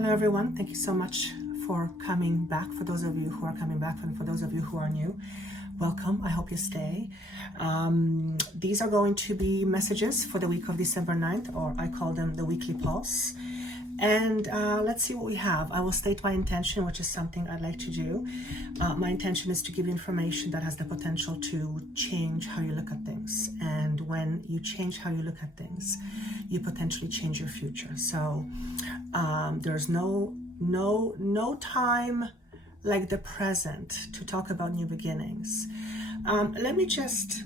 Hello everyone, thank you so much for coming back. For those of you who are coming back and for those of you who are new, welcome. I hope you stay. These are going to be messages for the week of December 9th, or I call them the weekly pulse. And let's see what we have. I will state my intention, which is something I'd like to do. My intention is to give you information that has the potential to change how you look at things. And when you change how you look at things, you potentially change your future. So there's no time like the present to talk about new beginnings. Let me just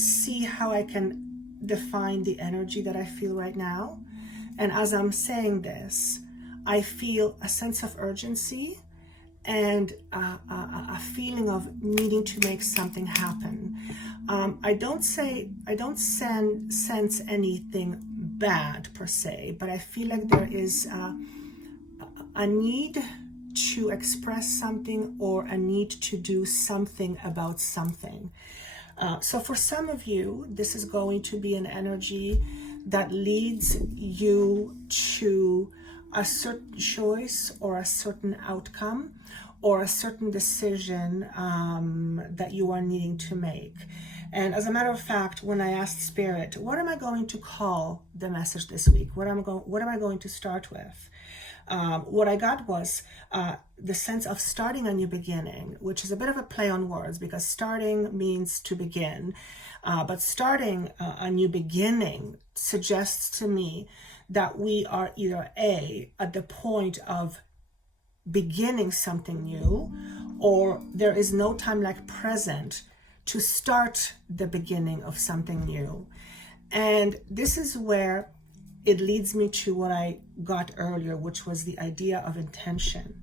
see how I can define the energy that I feel right now. And as I'm saying this, I feel a sense of urgency and a feeling of needing to make something happen. I don't sense anything bad per se, but I feel like there is a need to express something or a need to do something about something. So for some of you, this is going to be an energy that leads you to a certain choice or a certain outcome or a certain decision that you are needing to make. And as a matter of fact, when I asked Spirit, what am I going to call the message this week? What am I going to start with? What I got was the sense of starting a new beginning, which is a bit of a play on words because starting means to begin. But starting a new beginning suggests to me that we are either at the point of beginning something new, or there is no time like present to start the beginning of something new. And this is where it leads me to what I got earlier, which was the idea of intention.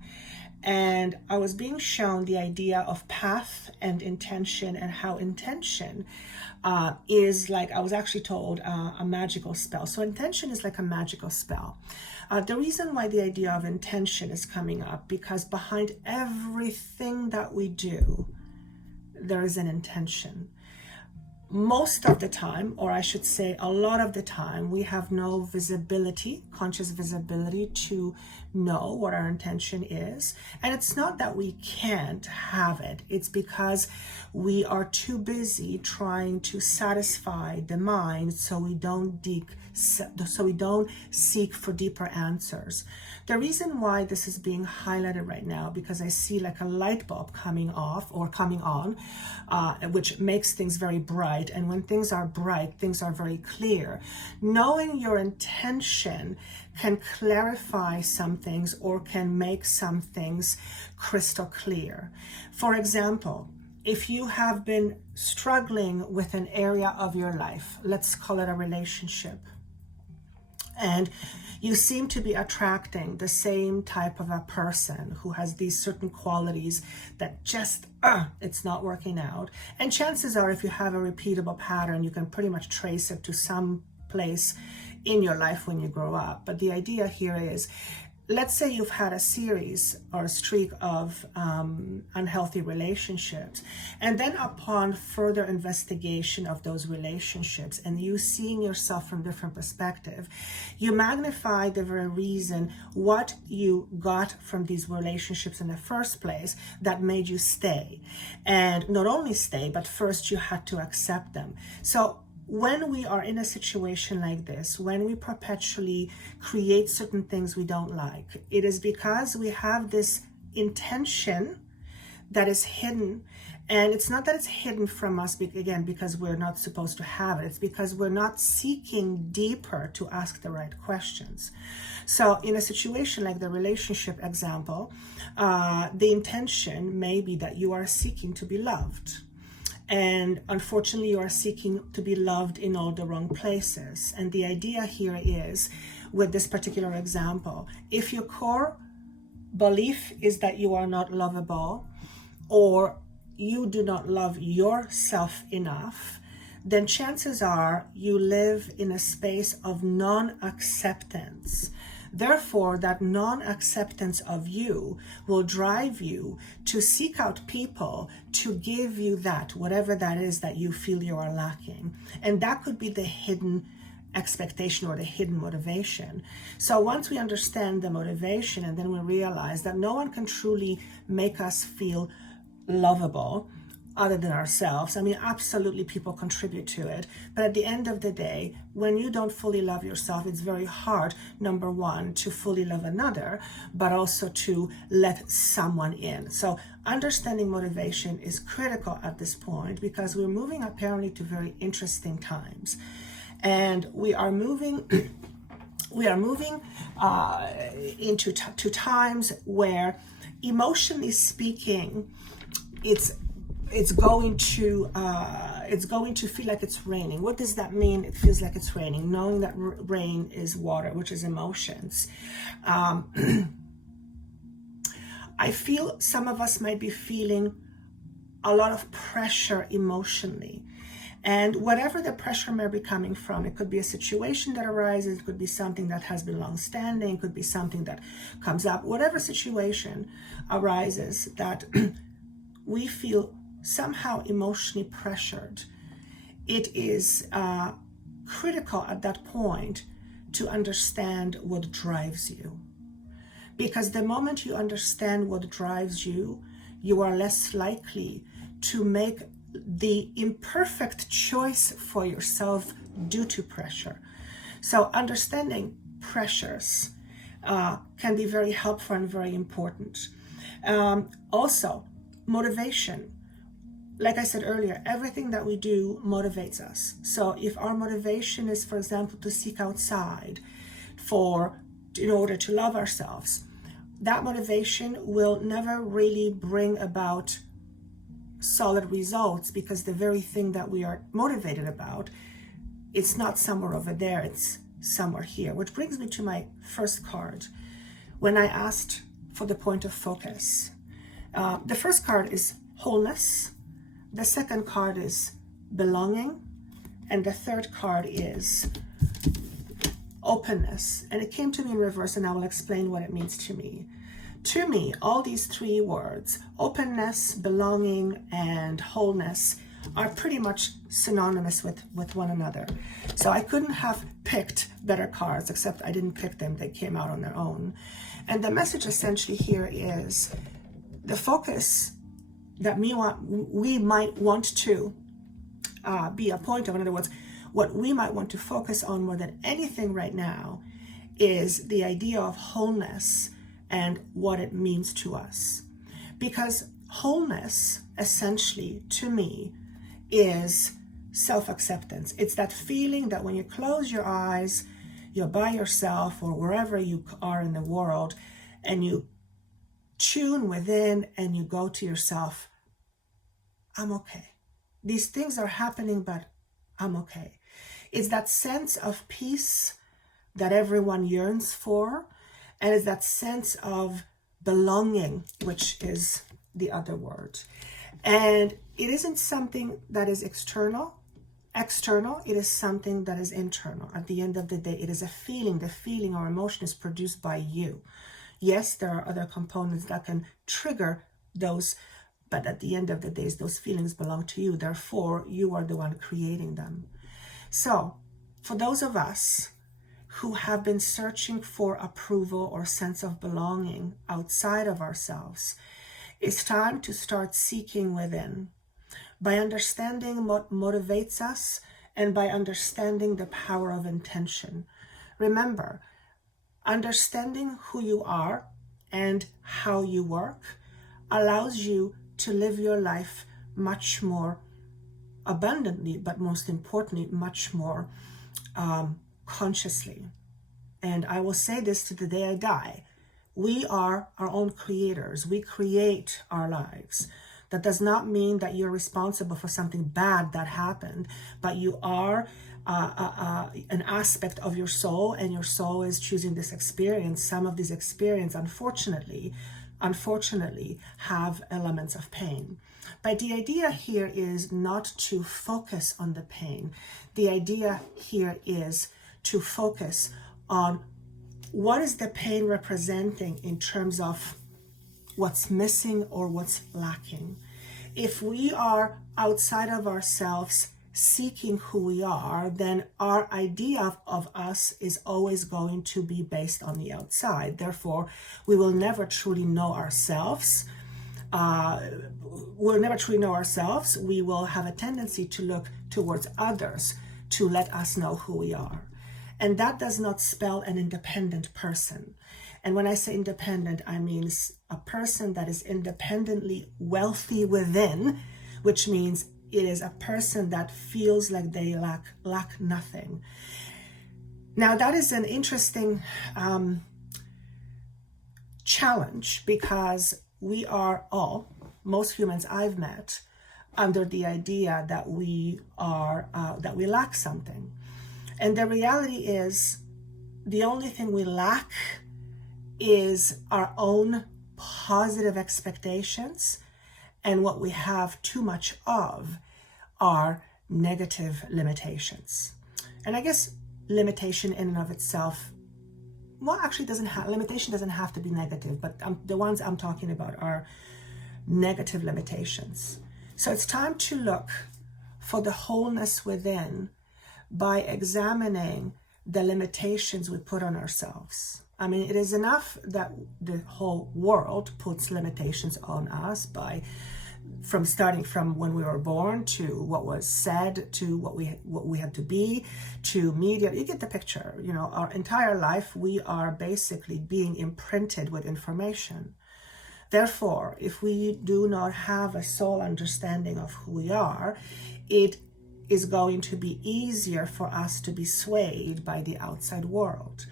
And I was being shown the idea of path and intention, and how intention is like, I was actually told, a magical spell. So intention is like a magical spell. The reason why the idea of intention is coming up, because behind everything that we do, there is an intention. Most of the time, or I should say a lot of the time, we have no visibility, conscious visibility to know what our intention is. And it's not that we can't have it. It's because we are too busy trying to satisfy the mind so we don't seek for deeper answers. The reason why this is being highlighted right now, because I see like a light bulb coming off or coming on, which makes things very bright. And when things are bright, things are very clear. Knowing your intention can clarify some things or can make some things crystal clear. For example, if you have been struggling with an area of your life, let's call it a relationship, and you seem to be attracting the same type of a person who has these certain qualities that just, it's not working out. And chances are, if you have a repeatable pattern, you can pretty much trace it to some place in your life when you grow up. But the idea here is, let's say you've had a series or a streak of unhealthy relationships, and then upon further investigation of those relationships and you seeing yourself from different perspective, you magnify the very reason what you got from these relationships in the first place that made you stay. And not only stay, but first you had to accept them. So when we are in a situation like this, when we perpetually create certain things we don't like, it is because we have this intention that is hidden. And it's not that it's hidden from us, again, because we're not supposed to have it. It's because we're not seeking deeper to ask the right questions. So in a situation like the relationship example, the intention may be that you are seeking to be loved. And unfortunately, you are seeking to be loved in all the wrong places. And the idea here is, with this particular example, if your core belief is that you are not lovable, or you do not love yourself enough, then chances are you live in a space of non-acceptance. Therefore, that non-acceptance of you will drive you to seek out people to give you that, whatever that is that you feel you are lacking. And that could be the hidden expectation or the hidden motivation. So once we understand the motivation, and then we realize that no one can truly make us feel lovable other than ourselves. I mean, absolutely people contribute to it. But at the end of the day, when you don't fully love yourself, it's very hard, number one, to fully love another, but also to let someone in. So understanding motivation is critical at this point, because we're moving apparently to very interesting times. And we are moving into times where, emotionally speaking, it's going to feel like it's raining. What does that mean? It feels like it's raining, knowing that rain is water, which is emotions. I feel some of us might be feeling a lot of pressure emotionally. And whatever the pressure may be coming from, it could be a situation that arises, it could be something that has been long-standing, it could be something that comes up. Whatever situation arises that we feel somehow emotionally pressured, it is critical at that point to understand what drives you. Because the moment you understand what drives you, you are less likely to make the imperfect choice for yourself due to pressure. So understanding pressures can be very helpful and very important. Also, motivation. Like I said earlier, everything that we do motivates us. So if our motivation is, for example, to seek outside in order to love ourselves, that motivation will never really bring about solid results, because the very thing that we are motivated about, it's not somewhere over there, it's somewhere here. Which brings me to my first card. When I asked for the point of focus, the first card is wholeness, the second card is belonging, and the third card is openness. And it came to me in reverse, and I will explain what it means to me. To me, all these three words, openness, belonging, and wholeness, are pretty much synonymous with one another. So I couldn't have picked better cards, except I didn't pick them, they came out on their own. And the message essentially here is the focus that we might want to be a point of. In other words, what we might want to focus on more than anything right now is the idea of wholeness and what it means to us. Because wholeness, essentially, to me, is self-acceptance. It's that feeling that when you close your eyes, you're by yourself or wherever you are in the world, and you tune within and you go to yourself, I'm okay. These things are happening, but I'm okay. It's that sense of peace that everyone yearns for, and it's that sense of belonging, which is the other word. And it isn't something that is external, it is something that is internal. At the end of the day, it is a feeling. The feeling or emotion is produced by you. Yes, there are other components that can trigger those, but at the end of the day, those feelings belong to you. Therefore, you are the one creating them. So, for those of us who have been searching for approval or sense of belonging outside of ourselves, it's time to start seeking within. By understanding what motivates us and by understanding the power of intention. Remember, understanding who you are and how you work allows you to live your life much more abundantly, but most importantly, much more consciously. And I will say this to the day I die. We are our own creators. We create our lives. That does not mean that you're responsible for something bad that happened, but you are an aspect of your soul, and your soul is choosing this experience. Some of these experiences, unfortunately, have elements of pain. But the idea here is not to focus on the pain. The idea here is to focus on what is the pain representing in terms of what's missing or what's lacking. If we are outside of ourselves seeking who we are, then our idea of us is always going to be based on the outside. Therefore, we will never truly know ourselves. We'll never truly know ourselves. We will have a tendency to look towards others to let us know who we are. And that does not spell an independent person. And when I say independent, I mean a person that is independently wealthy within, which means it is a person that feels like they lack nothing. Now, that is an interesting challenge, because we are all, most humans I've met, under the idea that we lack something. And the reality is, the only thing we lack is our own positive expectations, and what we have too much of are negative limitations. And I guess limitation in and of itself, well, actually limitation doesn't have to be negative, but the ones I'm talking about are negative limitations. So it's time to look for the wholeness within by examining the limitations we put on ourselves. I mean, it is enough that the whole world puts limitations on us starting from when we were born, to what was said, to what we had to be, to media. You get the picture. You know, our entire life we are basically being imprinted with information. Therefore, if we do not have a soul understanding of who we are, it is going to be easier for us to be swayed by the outside world.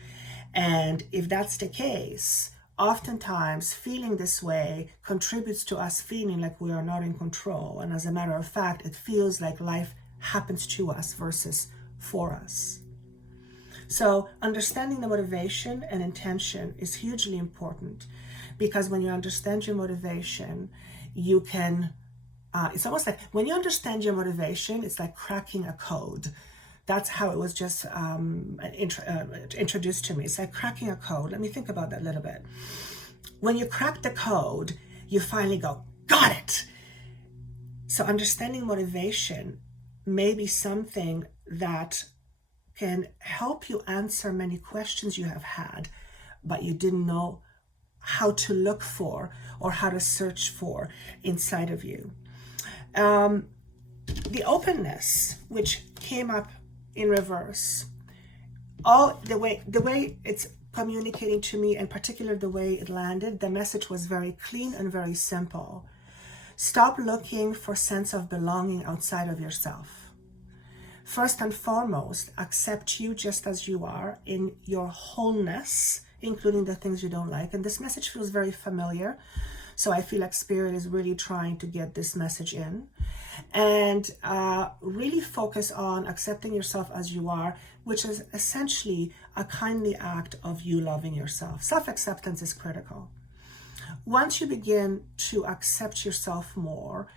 And if that's the case, oftentimes feeling this way contributes to us feeling like we are not in control. And as a matter of fact, it feels like life happens to us versus for us. So understanding the motivation and intention is hugely important, because when you understand your motivation, you can, it's almost like when you understand your motivation, it's like cracking a code. That's how it was just introduced to me. It's like cracking a code. Let me think about that a little bit. When you crack the code, you finally go, got it. So understanding motivation may be something that can help you answer many questions you have had, but you didn't know how to look for or how to search for inside of you. The openness, which came up in reverse, all the way it's communicating to me, and particularly the way it landed, the message was very clean and very simple. Stop looking for sense of belonging outside of yourself. First and foremost, accept you just as you are in your wholeness, including the things you don't like. And this message feels very familiar, so I feel like Spirit is really trying to get this message in. And really focus on accepting yourself as you are, which is essentially a kindly act of you loving yourself. Self-acceptance is critical. Once you begin to accept yourself more,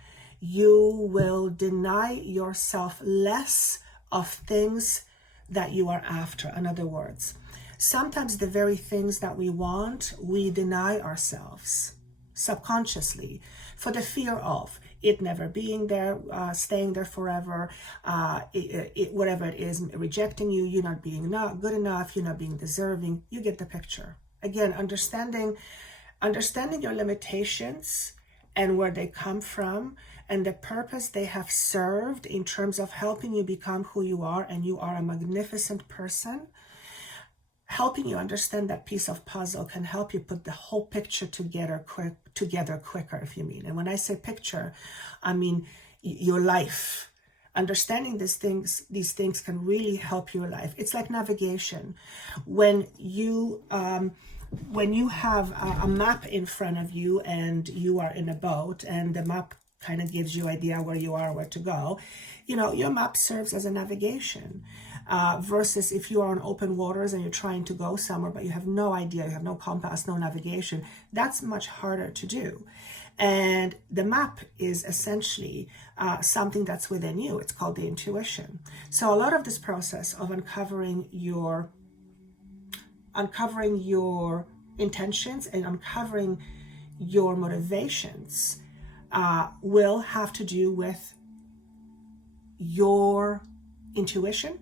you will deny yourself less of things that you are after. In other words, sometimes the very things that we want, we deny ourselves subconsciously for the fear of it never being there, staying there forever, whatever it is, rejecting you, you not being not good enough, you not being deserving. You get the picture. Again, understanding your limitations and where they come from and the purpose they have served in terms of helping you become who you are, and you are a magnificent person. Helping you understand that piece of puzzle can help you put the whole picture together quicker, if you mean. And when I say picture, I mean your life. Understanding these things can really help your life. It's like navigation. When you have a map in front of you and you are in a boat and the map kind of gives you idea where you are, where to go, you know, your map serves as a navigation. Versus if you are on open waters and you're trying to go somewhere, but you have no idea, you have no compass, no navigation, that's much harder to do. And the map is essentially something that's within you. It's called the intuition. So a lot of this process of uncovering your intentions and uncovering your motivations will have to do with your intuition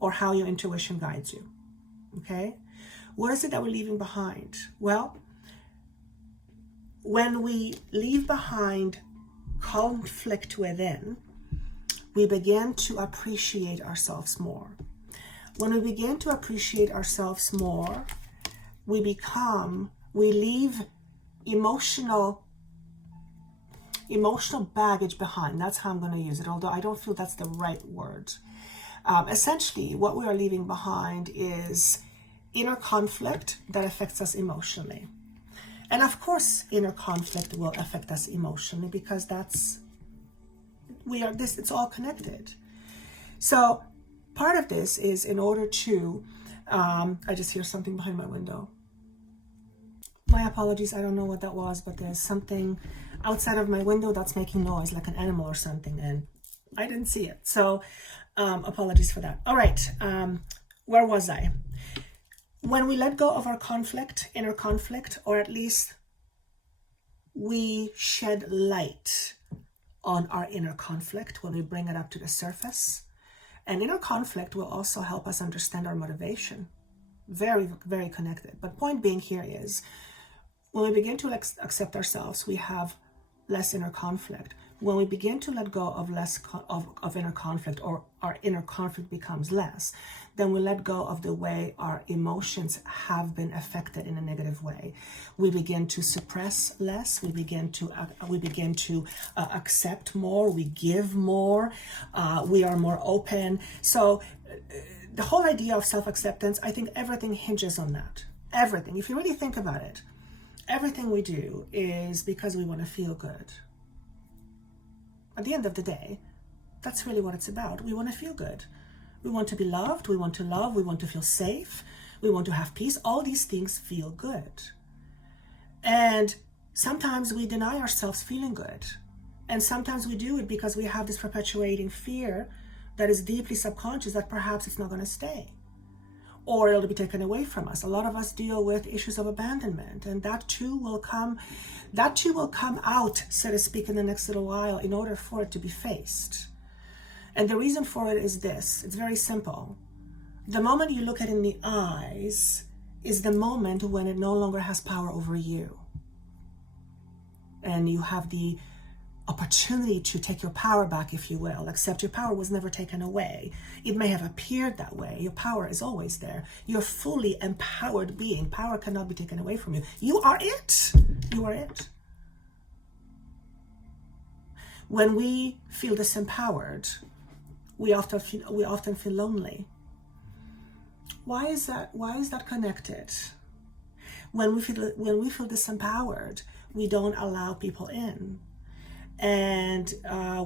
or how your intuition guides you. Okay? What is it that we're leaving behind? Well, when we leave behind conflict within, we begin to appreciate ourselves more. When we begin to appreciate ourselves more, we leave emotional baggage behind. That's how I'm going to use it, although I don't feel that's the right word. Essentially, what we are leaving behind is inner conflict that affects us emotionally. And of course, inner conflict will affect us emotionally because it's all connected. So part of this is in order to, I just hear something behind my window. My apologies, I don't know what that was, but there's something outside of my window that's making noise, like an animal or something, and I didn't see it. So apologies for that. All right, where was I? When we let go of our conflict, inner conflict, or at least we shed light on our inner conflict when we bring it up to the surface. And inner conflict will also help us understand our motivation. Very, very connected. But point being here is, when we begin to accept ourselves, we have less inner conflict. When we begin to let go of less of inner conflict, or our inner conflict becomes less, then we let go of the way our emotions have been affected in a negative way. We begin to suppress less. We begin to accept more. We give more. We are more open. So the whole idea of self-acceptance, I think everything hinges on that. Everything. If you really think about it, everything we do is because we want to feel good. At the end of the day, that's really what it's about. We want to feel good. We want to be loved. We want to love. We want to feel safe. We want to have peace. All these things feel good. And sometimes we deny ourselves feeling good. And sometimes we do it because we have this perpetuating fear that is deeply subconscious that perhaps it's not going to stay, or it'll be taken away from us. A lot of us deal with issues of abandonment, and that too will come out, so to speak, in the next little while in order for it to be faced. And the reason for it is this. It's very simple. The moment you look at it in the eyes is the moment when it no longer has power over you. And you have the opportunity to take your power back, if you will, except your power was never taken away. It may have appeared that way. Your power is always there. You're a fully empowered being. Power cannot be taken away from you. You are it. You are it. When we feel disempowered, we often feel lonely. Why is that? Why is that connected? When we feel disempowered, we don't allow people in. And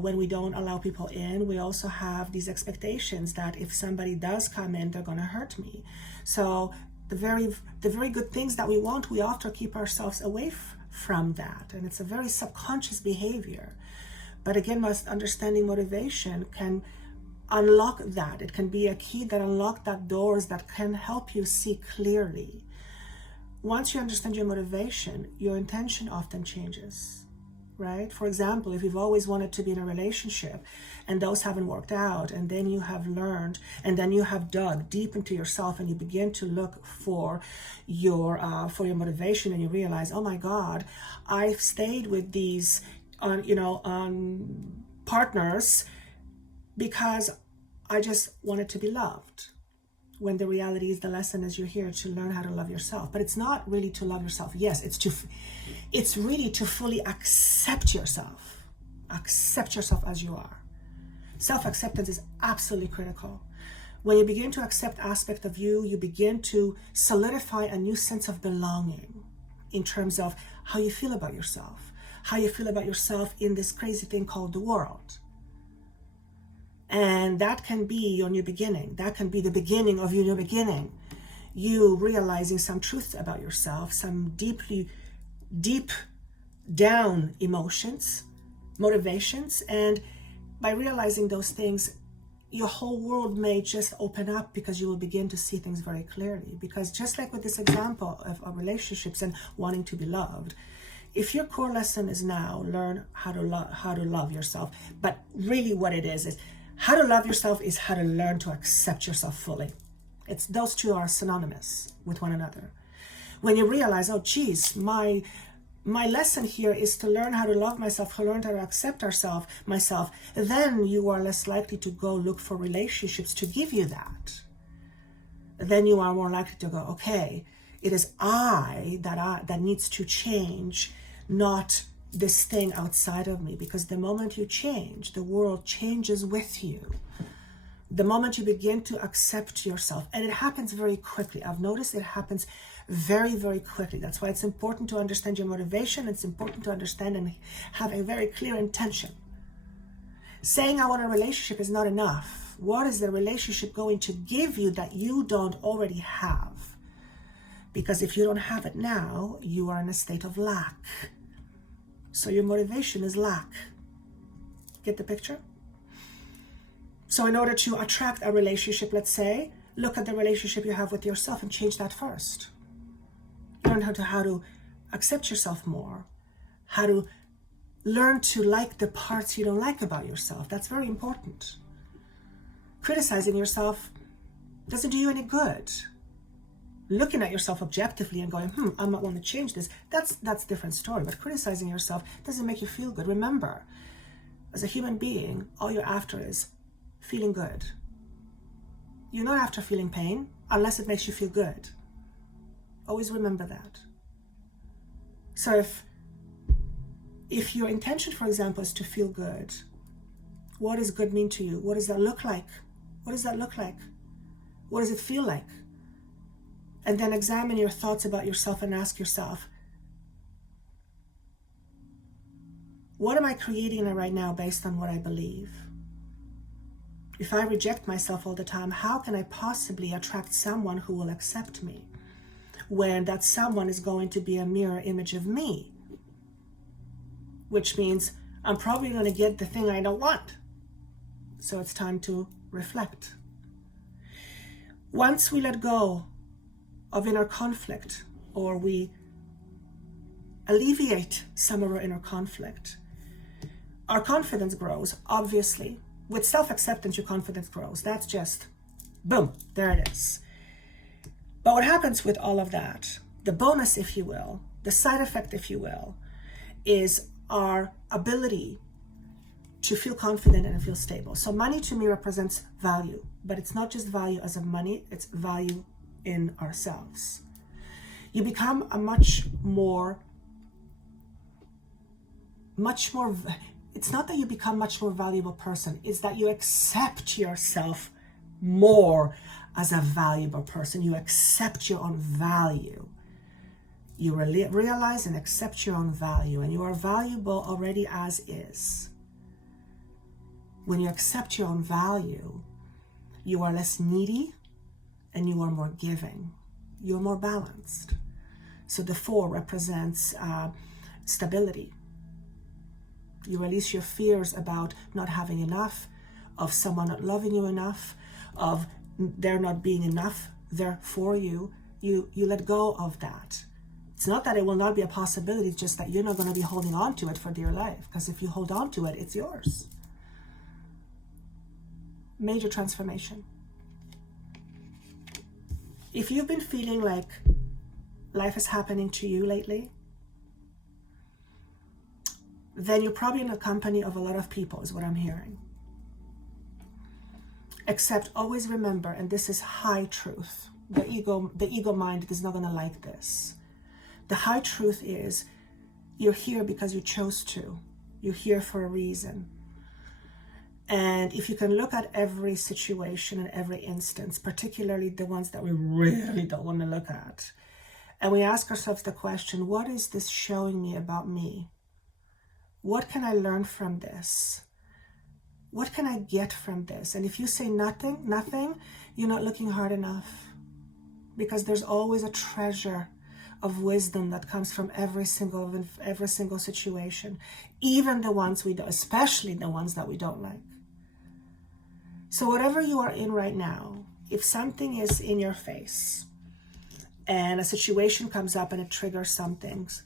when we don't allow people in, we also have these expectations that if somebody does come in, they're going to hurt me. So the very good things that we want, we often keep ourselves away from that. And it's a very subconscious behavior. But again, understanding motivation can unlock that. It can be a key that unlocks that doors that can help you see clearly. Once you understand your motivation, your intention often changes. Right? For example, if you've always wanted to be in a relationship and those haven't worked out, and then you have learned, and then you have dug deep into yourself and you begin to look for your motivation, and you realize, oh my God, I've stayed with these partners because I just wanted to be loved. When the reality is, the lesson is, you're here to learn how to love yourself. But it's not really to love yourself. Yes, it's really to fully accept yourself. Accept yourself as you are. Self-acceptance is absolutely critical. When you begin to accept aspects of you, you begin to solidify a new sense of belonging in terms of how you feel about yourself, how you feel about yourself in this crazy thing called the world. And that can be your new beginning. That can be the beginning of your new beginning. You realizing some truths about yourself, some deep down emotions, motivations. And by realizing those things, your whole world may just open up, because you will begin to see things very clearly. Because just like with this example of relationships and wanting to be loved, If your core lesson is now learn how to love yourself, but really what it is how to love yourself is how to learn to accept yourself fully. It's those two are synonymous with one another. When you realize, oh geez, my lesson here is to learn how to love myself, to learn how to accept myself, then you are less likely to go look for relationships to give you that. Then you are more likely to go, okay, it is I that needs to change, not this thing outside of me. Because the moment you change, the world changes with you. The moment you begin to accept yourself, and it happens very quickly. I've noticed it happens very, very quickly. That's why it's important to understand your motivation. It's important to understand and have a very clear intention. Saying I want a relationship is not enough. What is the relationship going to give you that you don't already have? Because if you don't have it now, you are in a state of lack. So your motivation is lack. Get the picture? So in order to attract a relationship, let's say, look at the relationship you have with yourself and change that first. Learn how to accept yourself more, how to learn to like the parts you don't like about yourself. That's very important. Criticizing yourself doesn't do you any good. Looking at yourself objectively and going, I might want to change this, that's a different story. But criticizing yourself doesn't make you feel good. Remember, as a human being, all you're after is feeling good. You're not after feeling pain unless it makes you feel good. Always remember that. So if your intention, for example, is to feel good, what does good mean to you? What does that look like? What does that look like? What does it feel like? And then examine your thoughts about yourself and ask yourself, what am I creating right now based on what I believe? If I reject myself all the time, how can I possibly attract someone who will accept me when that someone is going to be a mirror image of me? Which means I'm probably going to get the thing I don't want. So it's time to reflect. Once we let go of inner conflict, or we alleviate some of our inner conflict, our confidence grows, obviously. With self-acceptance, your confidence grows. That's just, boom, there it is. But what happens with all of that, the bonus, if you will, the side effect, if you will, is our ability to feel confident and feel stable. So money to me represents value, but it's not just value as of money, it's value in ourselves. You become a much more, it's not that you become a much more valuable person, it's that you accept yourself more as a valuable person. You accept your own value. You realize and accept your own value, and you are valuable already as is. When you accept your own value, you are less needy and you are more giving. You're more balanced. So the 4 represents stability. You release your fears about not having enough, of someone not loving you enough, of there not being enough there for you. You let go of that. It's not that it will not be a possibility, it's just that you're not going to be holding on to it for dear life. Because if you hold on to it, it's yours. Major transformation. If you've been feeling like life is happening to you lately, then you're probably in the company of a lot of people, is what I'm hearing. Except always remember, and this is high truth, the ego mind is not going to like this. The high truth is you're here because you chose to. You're here for a reason. And if you can look at every situation and every instance, particularly the ones that we really don't want to look at, and we ask ourselves the question, what is this showing me about me? What can I learn from this? What can I get from this? And if you say nothing, you're not looking hard enough. Because there's always a treasure of wisdom that comes from every single situation, even the ones we don't, especially the ones that we don't like. So whatever you are in right now, if something is in your face and a situation comes up and it triggers some things,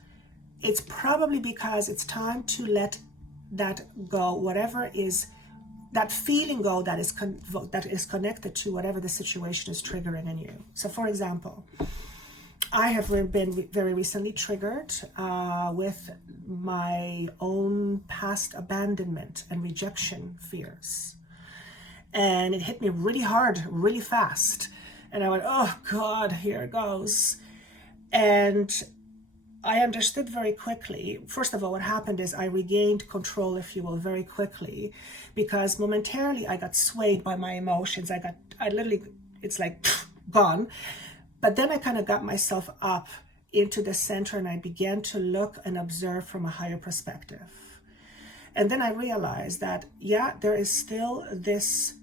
it's probably because it's time to let that go, whatever is that feeling go that is connected to whatever the situation is triggering in you. So for example, I have been very recently triggered with my own past abandonment and rejection fears. And it hit me really hard, really fast. And I went, oh God, here it goes. And I understood very quickly. First of all, what happened is I regained control, if you will, very quickly, because momentarily I got swayed by my emotions. I literally, it's like gone. But then I kind of got myself up into the center and I began to look and observe from a higher perspective. And then I realized that, yeah, there is still this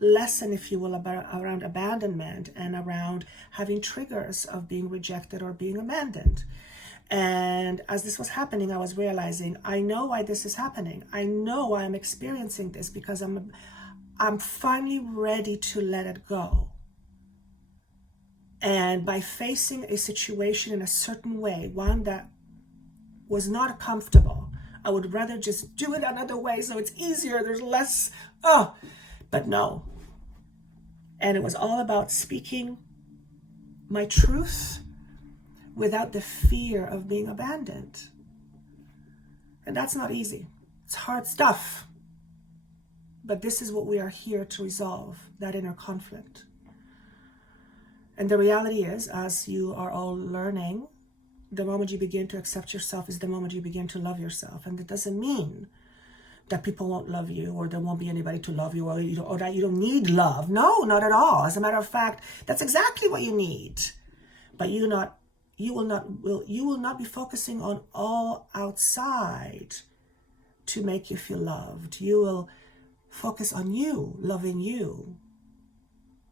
lesson, if you will, around abandonment and around having triggers of being rejected or being abandoned. And as this was happening, I was realizing, I know why this is happening. I know why I'm experiencing this, because I'm finally ready to let it go. And by facing a situation in a certain way, one that was not comfortable, I would rather just do it another way so it's easier, there's less, but no. And it was all about speaking my truth without the fear of being abandoned. And that's not easy. It's hard stuff. But this is what we are here to resolve, that inner conflict. And the reality is, as you are all learning, the moment you begin to accept yourself is the moment you begin to love yourself. And it doesn't mean that people won't love you, or there won't be anybody to love you, or that you don't need love. No, not at all. As a matter of fact, that's exactly what you need. But you will not be focusing on all outside to make you feel loved. You will focus on you, loving you.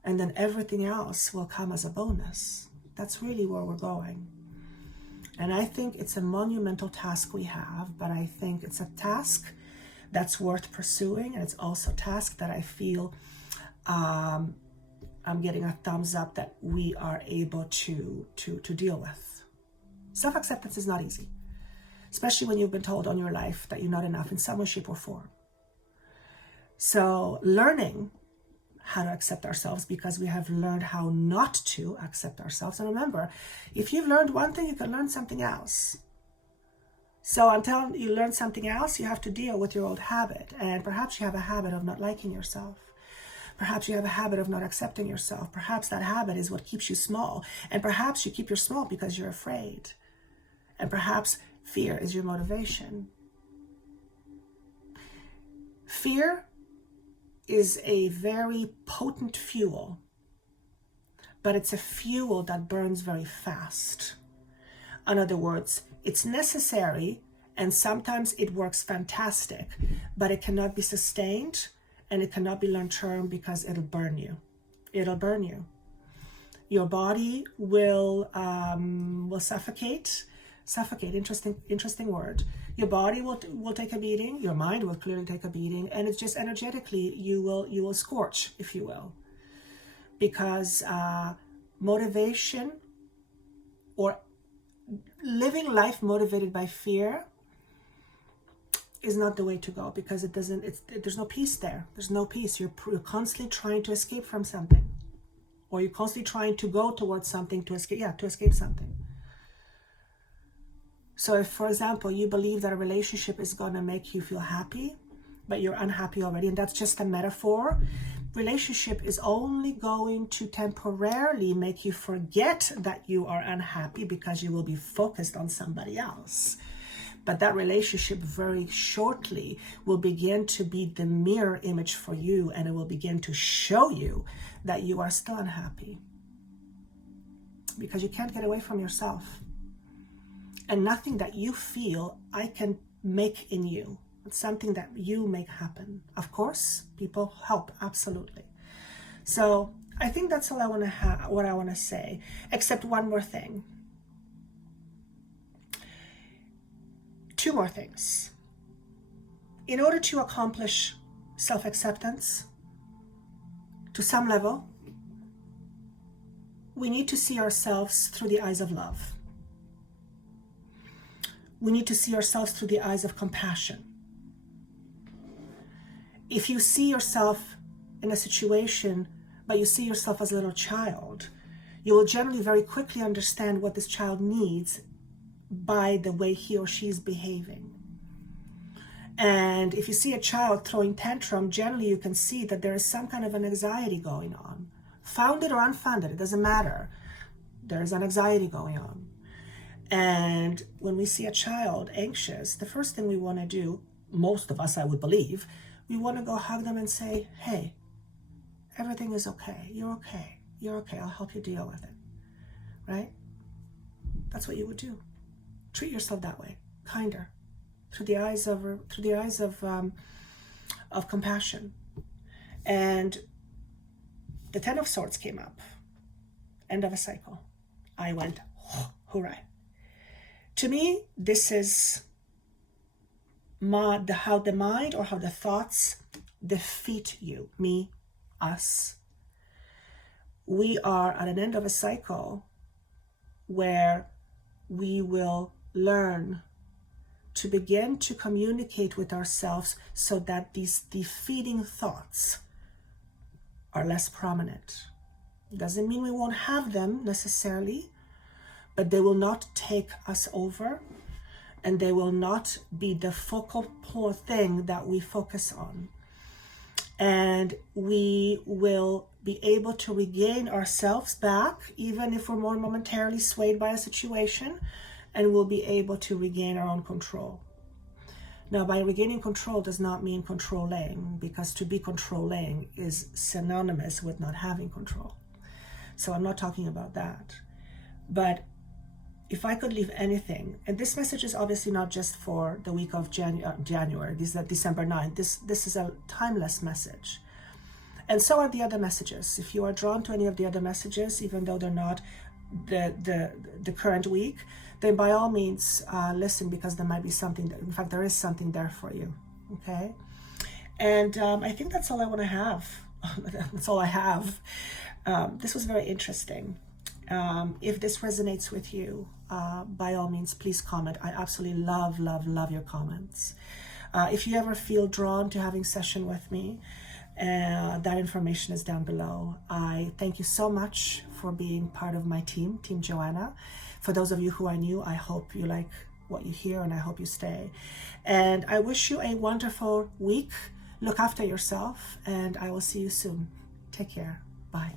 And then everything else will come as a bonus. That's really where we're going. And I think it's a monumental task we have, but I think it's a task that's worth pursuing. And it's also a task that I feel I'm getting a thumbs up that we are able to deal with. Self-acceptance is not easy, especially when you've been told all your life that you're not enough in some way, shape, or form. So learning how to accept ourselves, because we have learned how not to accept ourselves. And remember, if you've learned one thing, you can learn something else. So until you learn something else, you have to deal with your old habit. And perhaps you have a habit of not liking yourself. Perhaps you have a habit of not accepting yourself. Perhaps that habit is what keeps you small. And perhaps you keep your small because you're afraid. And perhaps fear is your motivation. Fear is a very potent fuel, but it's a fuel that burns very fast. In other words, it's necessary, and sometimes it works fantastic, but it cannot be sustained, and it cannot be long-term because it'll burn you. It'll burn you. Your body will suffocate. Suffocate, interesting word. Your body will take a beating. Your mind will clearly take a beating, and it's just energetically you will scorch, if you will, because motivation or living life motivated by fear is not the way to go, because there's no peace there. There's no peace. You're constantly trying to escape from something, or you're constantly trying to go towards something to escape something. So if, for example, you believe that a relationship is going to make you feel happy, but you're unhappy already, and that's just a metaphor, relationship is only going to temporarily make you forget that you are unhappy, because you will be focused on somebody else. But that relationship very shortly will begin to be the mirror image for you, and it will begin to show you that you are still unhappy, because you can't get away from yourself. And nothing that you feel I can make in you. It's something that you make happen. Of course, people help, absolutely. So I think that's all I want to what I want to say, except one more thing. Two more things. In order to accomplish self-acceptance to some level, we need to see ourselves through the eyes of love. we need to see ourselves through the eyes of compassion. If you see yourself in a situation, but you see yourself as a little child, you will generally very quickly understand what this child needs by the way he or she is behaving. And if you see a child throwing tantrum, generally you can see that there is some kind of an anxiety going on. Founded or unfounded, it doesn't matter. There is an anxiety going on. And when we see a child anxious, the first thing we want to do, most of us, I would believe, we want to go hug them and say, hey, everything is okay. You're okay. You're okay. I'll help you deal with it. Right? That's what you would do. Treat yourself that way, kinder, through the eyes of compassion. And the Ten of Swords came up. End of a cycle. I went, oh, hooray. To me, this is how the mind or how the thoughts defeat you, me, us. We are at an end of a cycle where we will learn to begin to communicate with ourselves so that these defeating thoughts are less prominent. Doesn't mean we won't have them necessarily, but they will not take us over, and they will not be the focal point thing that we focus on. And we will be able to regain ourselves back, even if we're more momentarily swayed by a situation, and we'll be able to regain our own control. Now, by regaining control does not mean controlling, because to be controlling is synonymous with not having control. So I'm not talking about that. But if I could leave anything, and this message is obviously not just for the week of January, this is December 9th, this is a timeless message. And so are the other messages. If you are drawn to any of the other messages, even though they're not the current week, then by all means listen, because there might be something, in fact there is something there for you, okay? And I think that's all I want to have. That's all I have. This was very interesting. If this resonates with you, by all means, please comment. I absolutely love your comments. If you ever feel drawn to having session with me, that information is down below. I thank you so much for being part of my team, Team Joanna. For those of you who are new, I hope you like what you hear, and I hope you stay. And I wish you a wonderful week. Look after yourself, and I will see you soon. Take care. Bye.